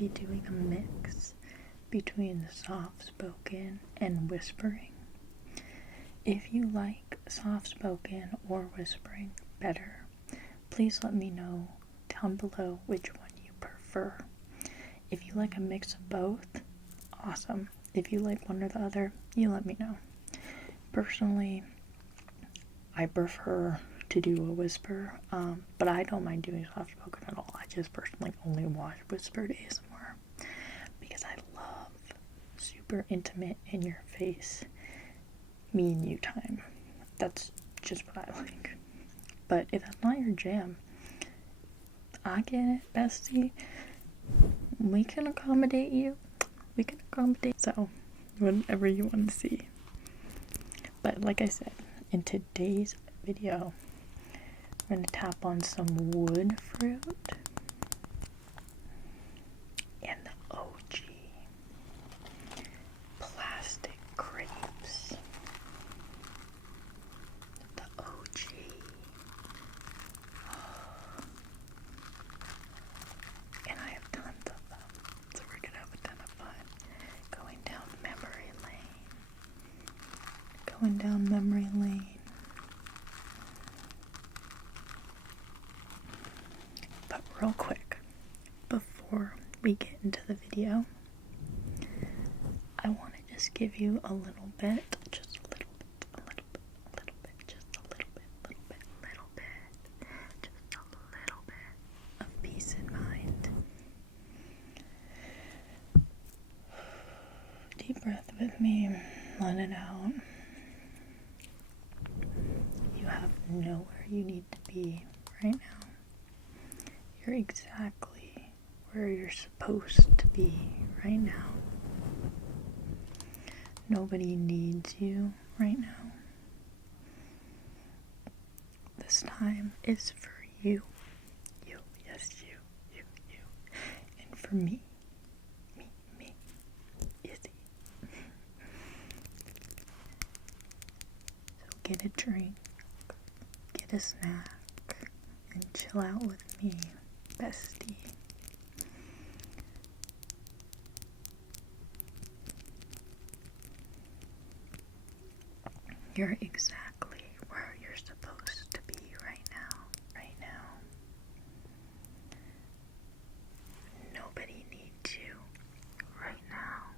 be doing a mix between soft-spoken and whispering. If you like soft-spoken or whispering better, please let me know down below which one you prefer. If you like a mix of both, awesome. If you like one or the other, you let me know. Personally, I prefer to do a whisper, but I don't mind doing soft-spoken at all. I just personally only watch whispered ASMR because I love super intimate in your face, me and you time. That's just what I like. But if that's not your jam, I get it, bestie. We can accommodate you. So whatever you want to see. But like I said, in today's video, we're going to tap on some wood fruit and the OG plastic grapes. The OG. And I have tons of them, so we're going to have a ton of fun going down memory lane. But real quick, before we get into the video, I want to just give you a little bit of peace in mind. Deep breath with me, let it out. You have nowhere you need to be right now. You're exactly where you're supposed to be right now. Nobody needs you right now. This time is for you. You, yes, you. And for me. Izzy. So get a drink, get a snack, and chill out with me, bestie. You're exactly where you're supposed to be right now. Nobody needs you right now.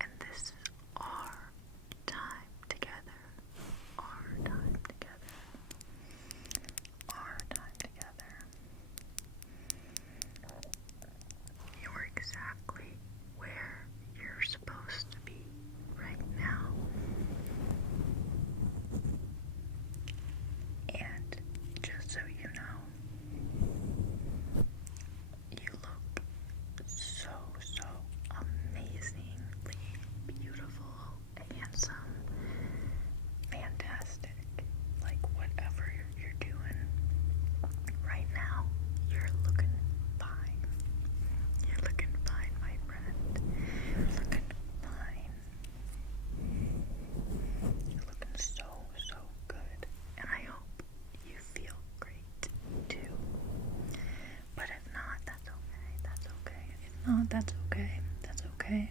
And this is our time together. You're exactly where you're supposed to be right now. And just so you know, you look so amazingly beautiful, handsome, fantastic. Like whatever you're doing right now, you're looking fine. You're looking fine, my friend. You're looking fine. You're looking so good. And I hope you feel great too. But if not, that's okay. If not, that's okay.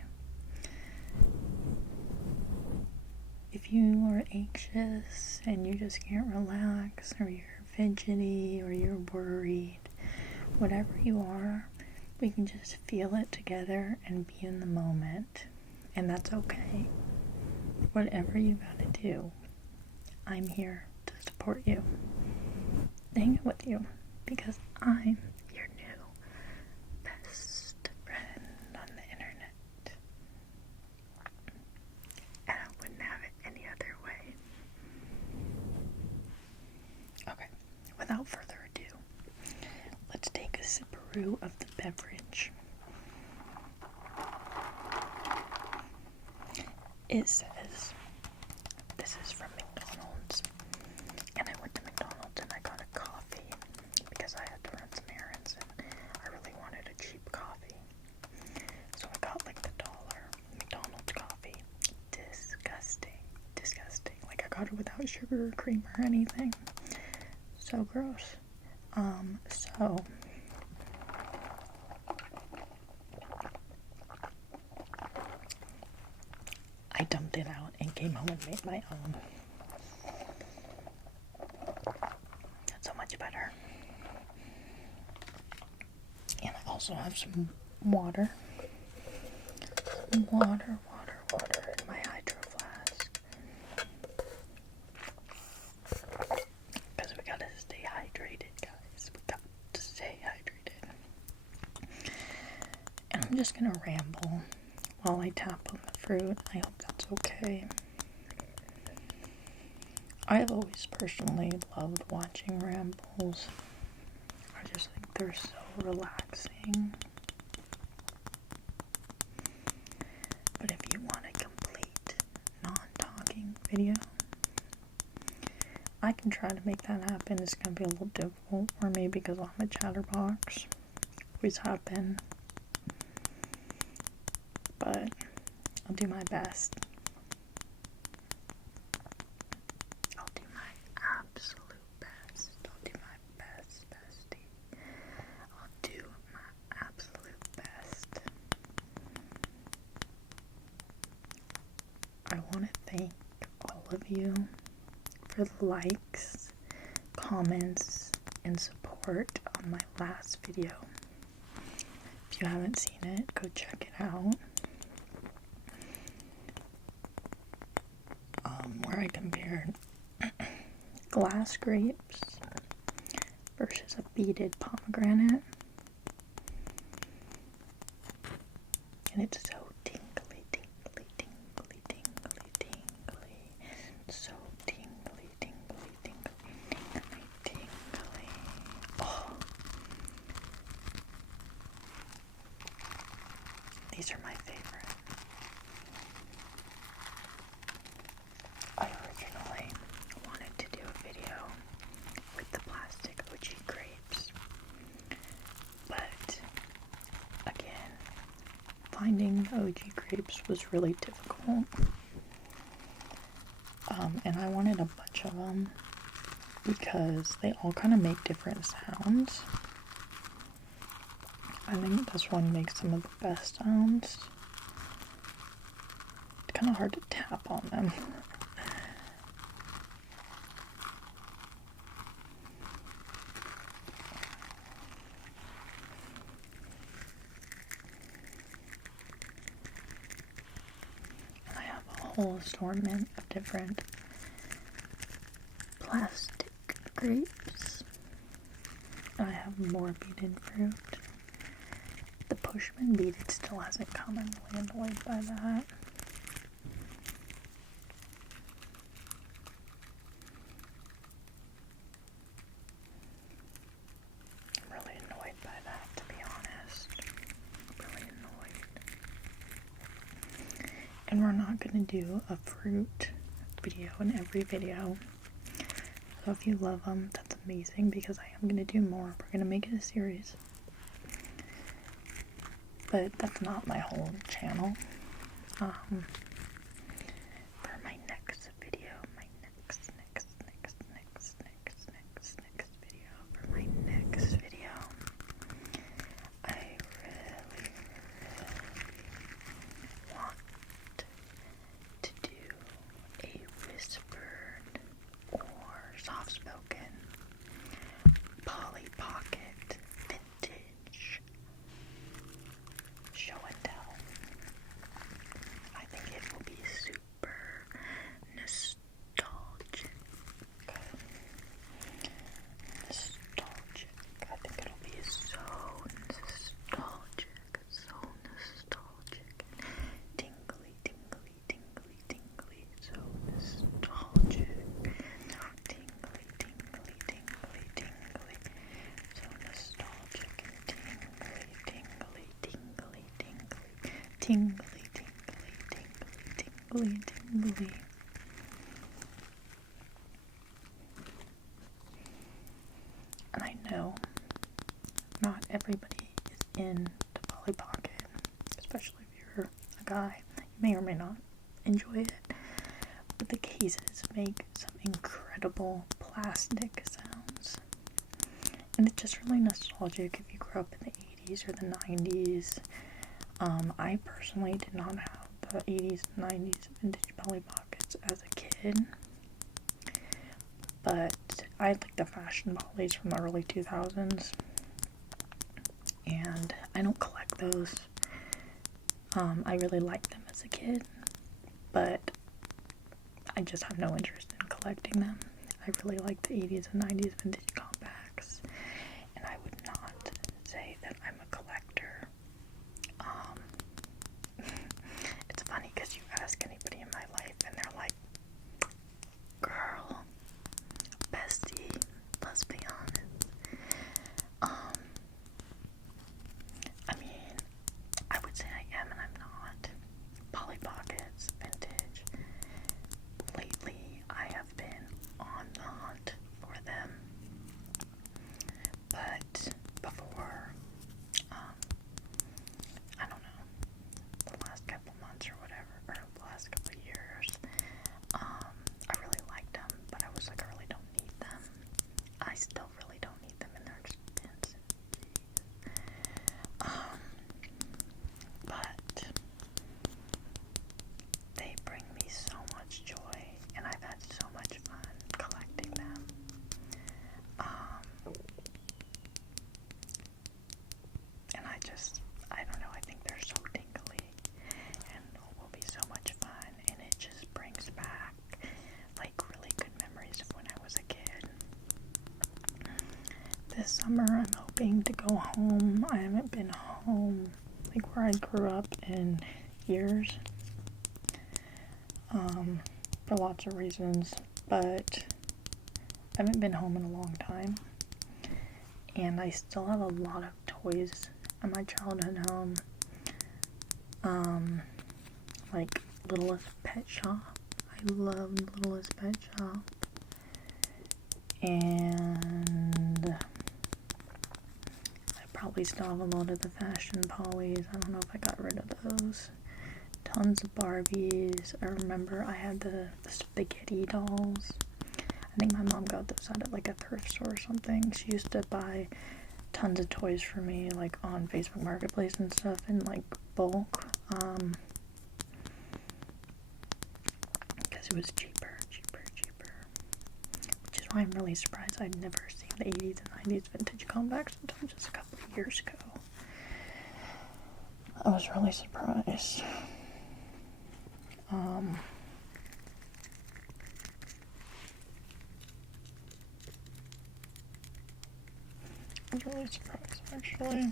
If you are anxious and you just can't relax, or you're fidgety, or you're worried, whatever you are, we can just feel it together and be in the moment. And that's okay. Whatever you gotta do, I'm here to support you, hang out with you, because I'm your new best friend on the internet. And I wouldn't have it any other way. Okay, without further ado, let's take a sipperoo of the beverage. It says, this is from McDonald's, and I went to McDonald's and I got a coffee because I had to run some errands and I really wanted a cheap coffee. So I got like the $1 McDonald's coffee. Disgusting. Like I got it without sugar or cream or anything. So gross. So dumped it out and came home and made my own. That's so much better. And I also have some water. Water in my hydro flask. Because we gotta stay hydrated, guys. We got to stay hydrated. And I'm just gonna ramble while I tap on the fruit. I hope that's okay. I've always personally loved watching rambles. I just think they're so relaxing. But if you want a complete non-talking video, I can try to make that happen. It's going to be a little difficult for me because I'm a chatterbox. Always have been. But I'll do my best. I'll do my absolute best. I'll do my best, bestie. I'll do my absolute best. I want to thank all of you for the likes, comments, and support on my last video. If you haven't seen it, go check it out. Where I compared glass grapes versus a beaded pomegranate. And it's so tingly, tingly, tingly, tingly, tingly. So tingly, tingly, tingly, tingly, tingly. Oh. These are my favorite. I originally wanted to do a video with the plastic OG grapes, but again, finding OG grapes was really difficult, and I wanted a bunch of them because they all kind of make different sounds. I think this one makes some of the best sounds. It's kind of hard to tap on them. And I have a whole assortment of different plastic grapes. I have more beaded fruit. The Pushman beaded still hasn't come. I'm really annoyed by that. I'm really annoyed by that, to be honest. Really annoyed. And we're not going to do a fruit video in every video. So if you love them, that's amazing because I am going to do more. We're going to make it a series. But that's not my whole channel. For my next video, my next video, for my next video, I really want to do a whispered or soft-spoken Polly Pocket vintage show and tell. I think it will be super nostalgic. I think it'll be so nostalgic. Tingly, tingly, tingly, tingly. So nostalgic. Tingly, tingly, tingly, tingly. So nostalgic and tingly, tingly, tingly, tingly, tingly, tingly, tingly, tingly. And I know not everybody is in the Polly Pocket, especially if you're a guy. You may or may not enjoy it, but the cases make some incredible plastic sounds. And it's just really nostalgic if you grew up in the 80s or the 90s. I personally did not have the 80s and 90s vintage Polly Pockets as a kid. But I like the fashion Pollys from the early 2000s. And I don't collect those. I really liked them as a kid. But I just have no interest in collecting them. I really like the 80s and 90s vintage compacts. And I would not say that I'm a collector. It's funny because you ask anybody in my life and they're like, girl, bestie, let's be honest. I mean, I would say I am and I'm not. Polly Pockets, vintage. Lately, I have been on the hunt for them. But before, I don't know, the last couple months or whatever, or the last couple of years, I really liked them, but I was like, I really don't need them. I still really don't need them, and they're expensive. But they bring me so much joy, and I've had so much fun collecting them. And I don't know, I think they're so tingly, and will be so much fun, and it just brings back, like, really good memories of when I was a kid. This summer, I'm hoping to go home. I haven't been home, like, where I grew up in years, for lots of reasons, but I haven't been home in a long time, and I still have a lot of toys at my childhood home, like Littlest Pet Shop. I love Littlest Pet Shop, and I probably still have a lot of the fashion Pollys. I don't know if I got rid of those. Tons of Barbies. I remember I had the spaghetti dolls. I think my mom got those out at like a thrift store or something. She used to buy tons of toys for me, like on Facebook Marketplace and stuff, in like bulk, because it was cheaper, which is why I'm really surprised I'd never seen the 80s and 90s vintage compacts until just a couple of years ago. I was really surprised. I was really surprised, actually.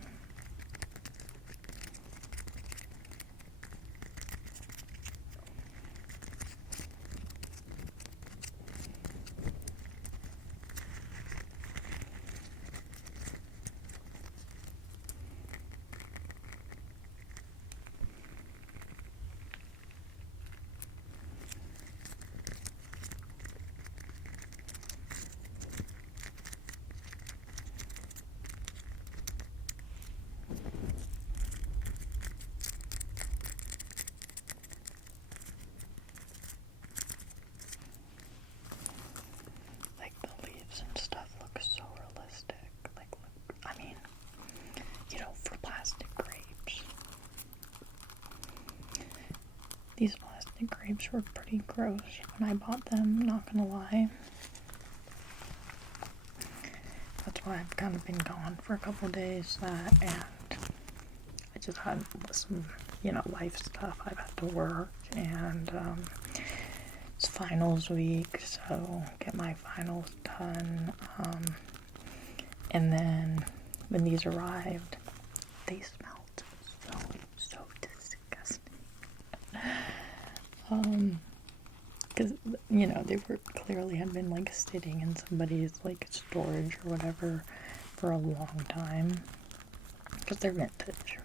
And stuff looks so realistic. Like, look, I mean, you know, for plastic grapes. These plastic grapes were pretty gross when I bought them, not gonna lie. That's why I've kind of been gone for a couple days, and I just had some, you know, life stuff. I've had to work, and, it's finals week, so get my finals done, and then when these arrived, they smelled so disgusting, because, you know, they were clearly had been, like, sitting in somebody's, like, storage or whatever for a long time, because they're vintage.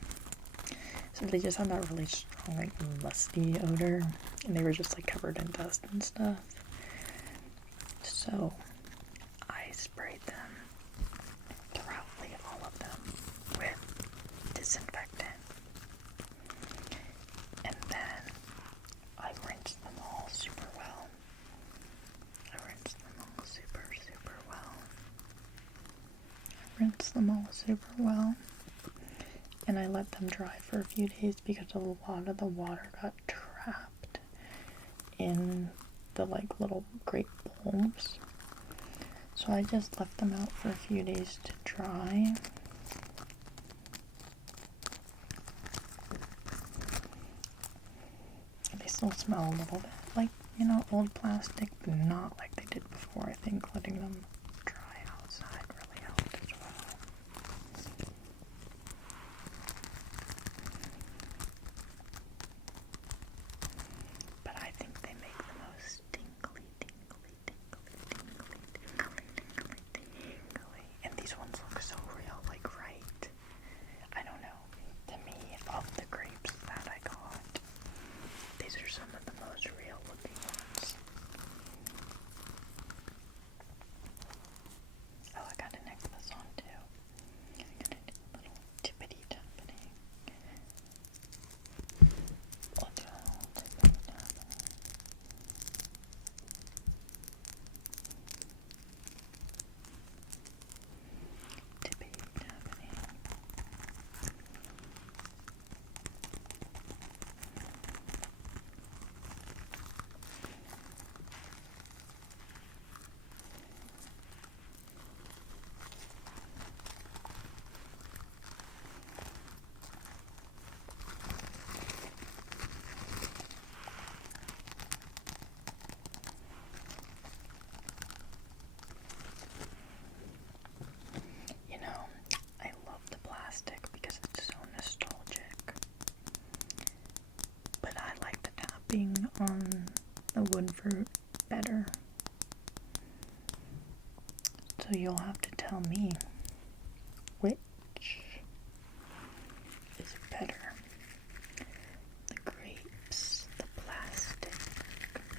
So they just had that really strong, like, musty odor, and they were just, like, covered in dust and stuff. So I sprayed them thoroughly, all of them, with disinfectant. And then I rinsed them all super well. and I let them dry for a few days because a lot of the water got trapped in the like little grape bulbs. So I just left them out for a few days to dry. They still smell a little bit like, you know, old plastic, but not like they did before. I think letting them dry outside really helped as well. But I think they make the most tingly. And these ones look so real, like right. I don't know. To me, of the grapes that I got, these are some of the most real looking ones. Oh, I got a necklace on too. I'm gonna do a little tippity tappity. I'll do a little tippity tappity. Tippity tappity. You know, I love the plastic because it's so nostalgic. But I like the tapping on the wood fruit better. So you'll have to tell me which is better. The grapes, the plastic,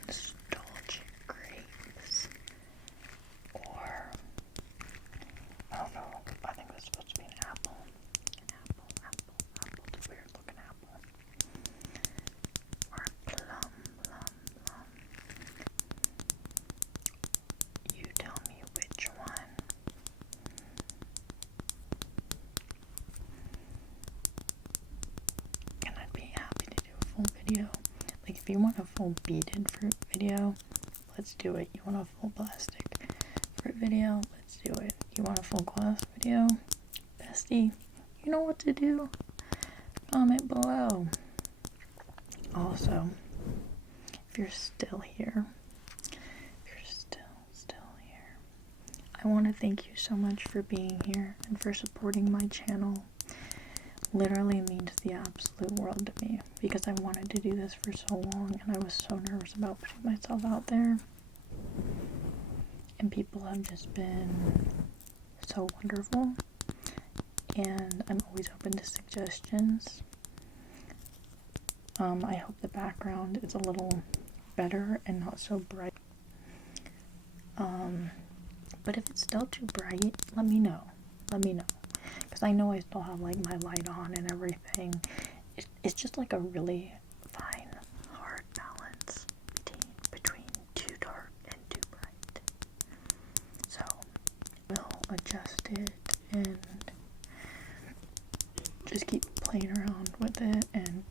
nostalgic grapes, or I don't know, I think that's supposed to be an apple. Apple. It's a weird looking apple. Or a plum. You tell me which one. And I'd be happy to do a full video. Like if you want a full beaded fruit video, let's do it. You want a full plastic fruit video, let's do it. You want a full glass video, bestie, you know what to do. Comment below. Also, if you're still here, I want to thank you so much for being here and for supporting my channel. Literally means the absolute world to me because I wanted to do this for so long and I was so nervous about putting myself out there. And people have just been so wonderful, and I'm always open to suggestions. I hope the background is a little better and not so bright. But if it's still too bright, let me know. Because I know I still have like my light on and everything. It's just like a really fine, hard balance between too dark and too bright. So we'll adjust it and just keep playing around with it and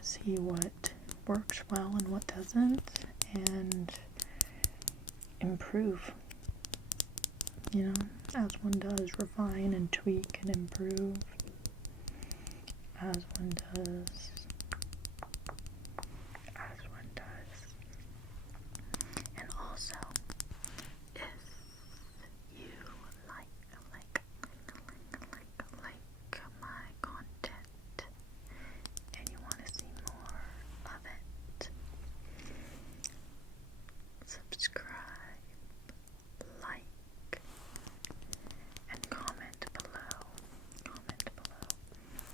see what works well and what doesn't, and improve. You know, as one does, refine and tweak and improve. As one does. And also, if you like my content and you want to see more of it, subscribe, like, and comment below.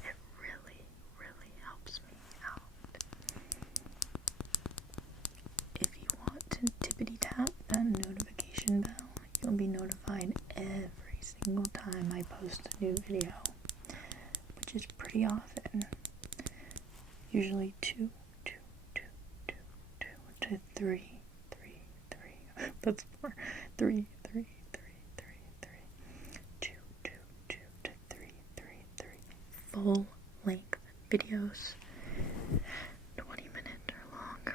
It really helps me out. If you want to tippity tap that notification bell, you'll be notified every single time I post a new video, which is pretty often. Usually 2 to 3. That's 4. 3. 2 to 3. full length videos, 20 minutes or longer,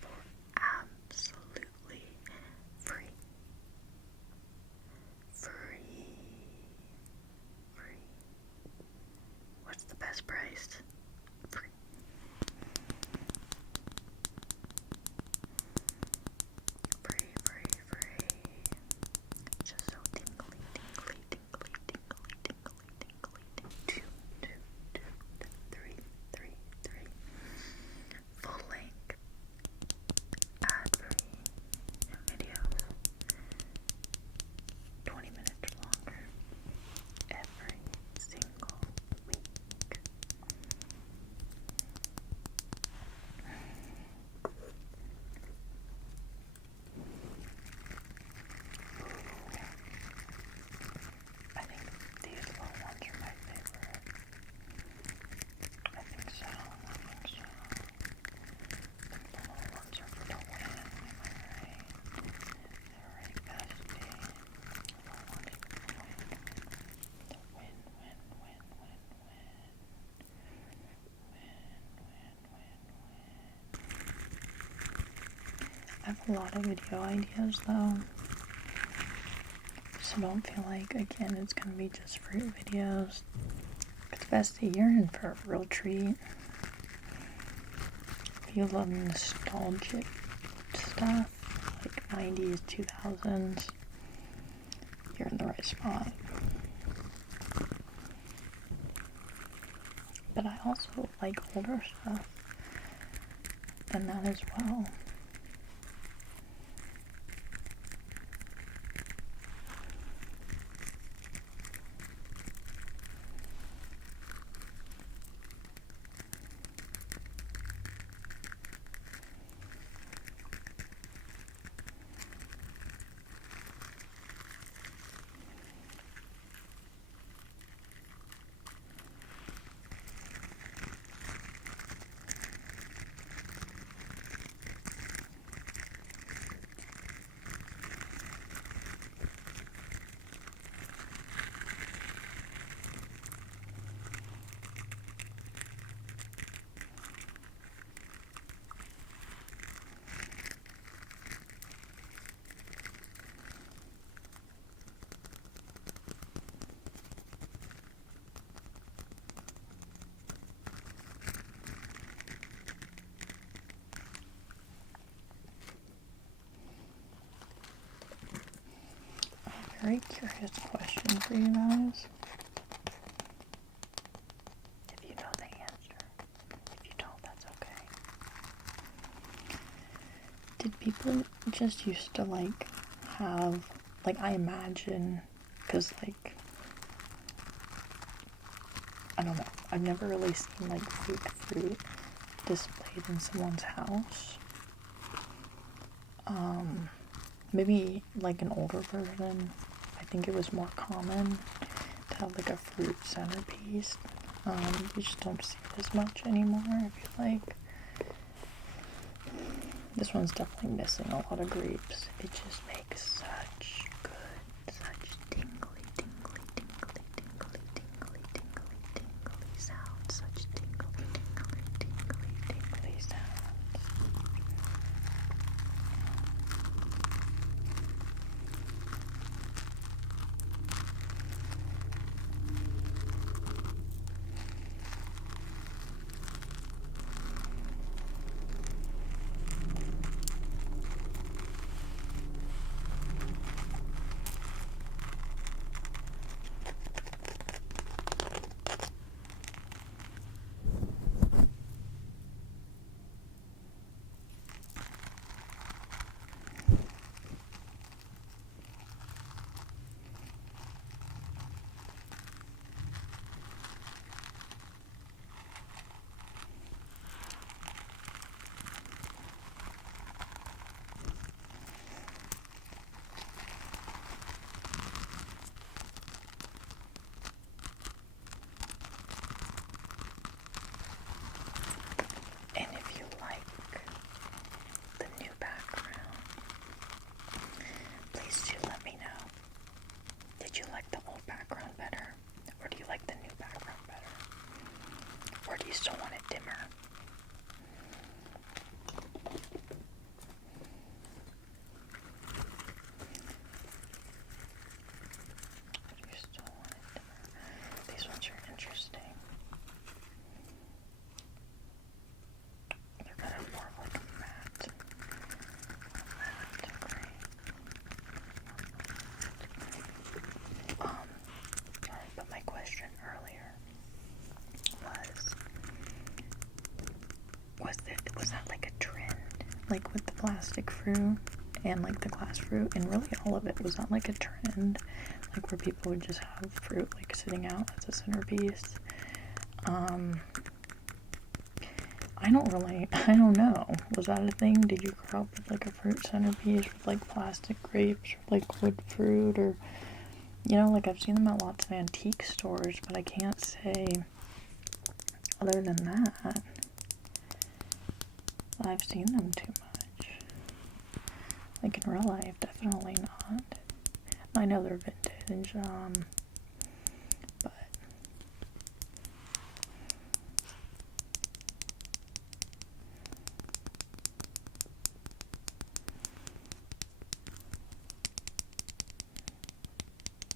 for absolutely free. Free. What's the best price? Free. Free. Just so tingly. Three. Full length, ad-free videos, 20 minutes or longer, every single week. I think these little ones are my favorite. I think so. The little ones are for the win, am I right? Alright, bestie. I wanted to win. The win. I have a lot of video ideas though, so don't feel like, again, it's gonna be just fruit videos. It's bestie, you're in for a real treat. If you love nostalgic stuff, like 90s, 2000s, you're in the right spot. But I also like older stuff, and that as well. Very curious question for you guys. If you know the answer. If you don't, that's okay. Did people just used to have, I imagine, because I don't know, I've never really seen fake fruit displayed in someone's house. Maybe an older version, I think it was more common to have a fruit centerpiece. You just don't see it as much anymore, I feel like. This one's definitely missing a lot of grapes. It just makes such tingly sounds. Such tingly sounds. like with the plastic fruit and like the glass fruit, and really all of it was on like a trend, like where people would just have fruit like sitting out as a centerpiece. I don't know. Was that a thing? Did you grow up with like a fruit centerpiece with like plastic grapes or like wood fruit, or, you know, like I've seen them at lots of antique stores, but I can't say other than that I've seen them too much. Like in real life, definitely not. I know they're vintage, but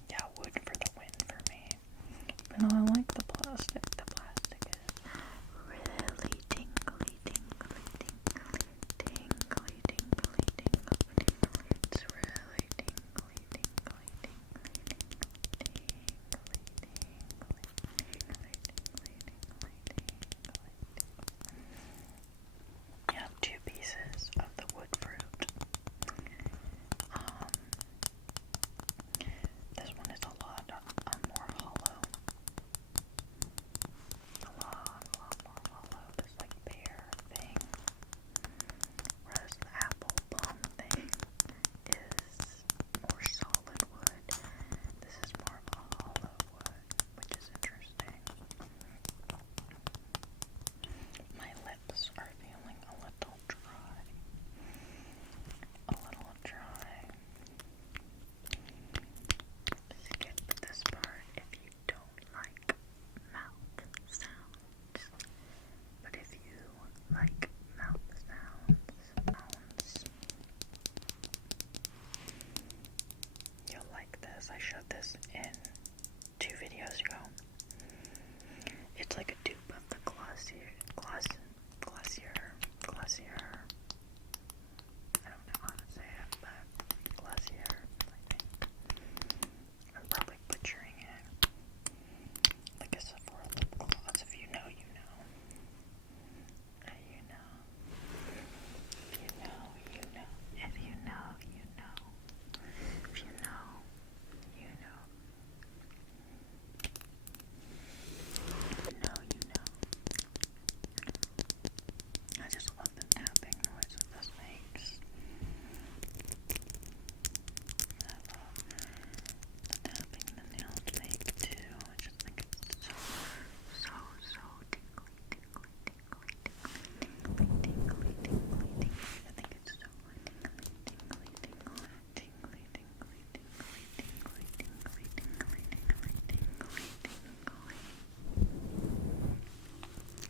yeah, wood for the win for me. But no, I like the plastic. The plastic is really tingly, tingly, tingly, tingly, tingly, tingly. It's really tingly, tingly, tingly, you have two pieces of the wood fruit. This one is a lot more hollow. A lot more hollow. This like pear thing. Whereas the apple plum thing is more solid wood. This is more of a hollow wood, which is interesting. My lips are feeling a little dry. A little dry. Skip this part if you don't like mouth sounds. But if you like mouth sounds, you'll like this. I showed this in 2 videos ago. It's like a dupe of the Glossier. I don't know how to say it, but Glossier, I think. I'm probably butchering it. Like a Sephora lip gloss. If you know, you know. You know. You know, you know. If you know, you know. If you know, you know. You know, you know. I just love the tapping noise that this makes. I love the tapping the nails make too. I just think it's so tingly, tingly, tingly, tingly, tingly. I think it's so tingly, tingly, tingly, tingly, tingly, tingly, tingly, tingly, tingly, tingly, tingly.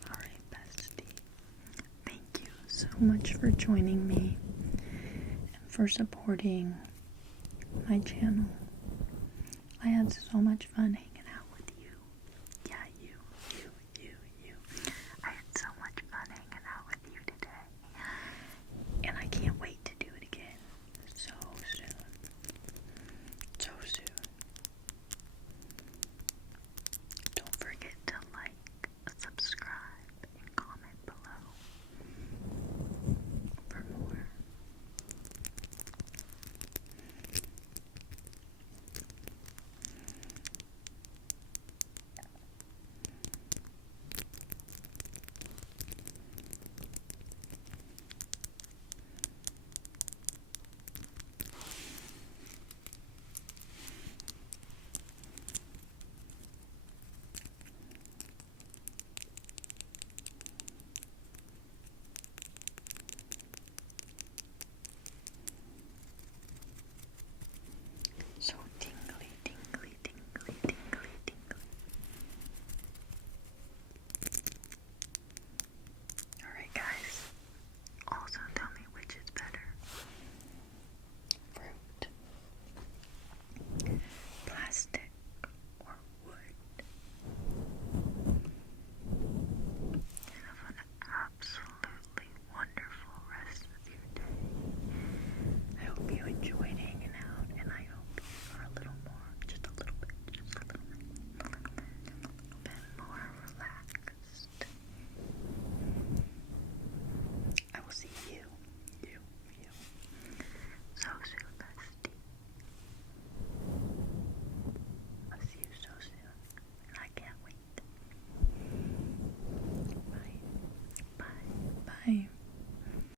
Alright, bestie. Thank you so much for joining me and for supporting my channel. I had so much fun